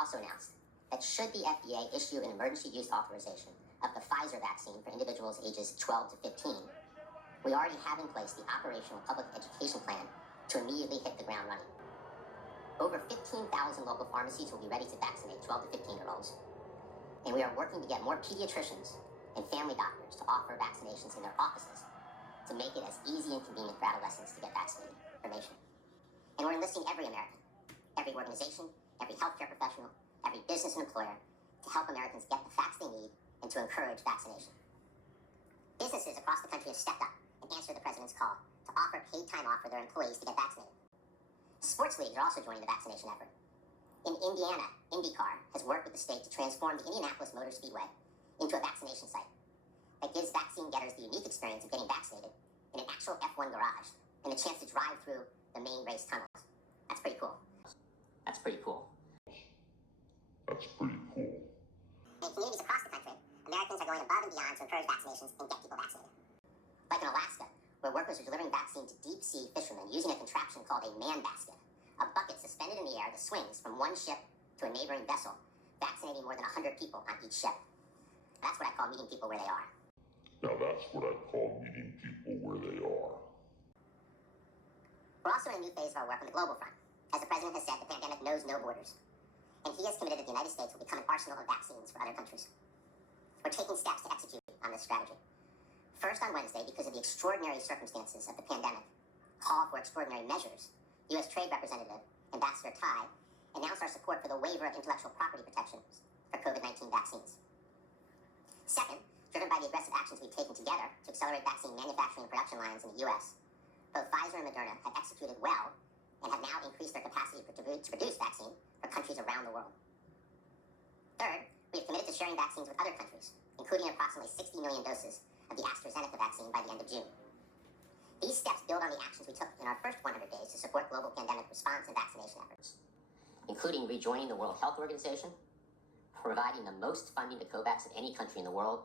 also announced that should the FDA issue an emergency use authorization of the Pfizer vaccine for individuals ages 12 to 15, we already have in place the operational public education plan to immediately hit the ground running. Over 15,000 local pharmacies will be ready to vaccinate 12 to 15-year-olds, and we are working to get more pediatricians and family doctors to offer vaccinations in their offices to make it as easy and convenient for adolescents to get vaccinated. Information. And we're enlisting every American, every organization, every healthcare professional, every business and employer to help Americans get the facts they need and to encourage vaccination. Businesses across the country have stepped up and answered the president's call to offer paid time off for their employees to get vaccinated. Sports leagues are also joining the vaccination effort. In Indiana, IndyCar has worked with the state to transform the Indianapolis Motor Speedway into a vaccination site that gives vaccine getters the unique experience of getting vaccinated in an actual F1 garage and the chance to drive through the main race tunnels. That's pretty cool. That's pretty cool. That's pretty cool. In communities across the country, Americans are going above and beyond to encourage vaccinations and get people vaccinated. Like in Alaska, where workers are delivering vaccine to deep-sea fishermen using a contraption called a man basket, a bucket suspended in the air that swings from one ship to a neighboring vessel, vaccinating more than 100 people on each ship. That's what I call meeting people where they are. Now that's what I call meeting people where they are. We're also in a new phase of our work on the global front. As the president has said, the pandemic knows no borders. And he has committed that the United States will become an arsenal of vaccines for other countries. We're taking steps to execute on this strategy. First, on Wednesday, because of the extraordinary circumstances of the pandemic, call for extraordinary measures, U.S. Trade Representative Ambassador Tai announced our support for the waiver of intellectual property protections for COVID-19 vaccines. Second, driven by the aggressive actions we've taken together to accelerate vaccine manufacturing and production lines in the U.S., both Pfizer and Moderna have executed well and have now increased their capacity to produce vaccine for countries around the world. Third, we have committed to sharing vaccines with other countries, including approximately 60 million doses of the AstraZeneca vaccine by the end of June. These steps build on the actions we took in our first 100 days to support global pandemic response and vaccination efforts, including rejoining the World Health Organization, providing the most funding to COVAX of any country in the world,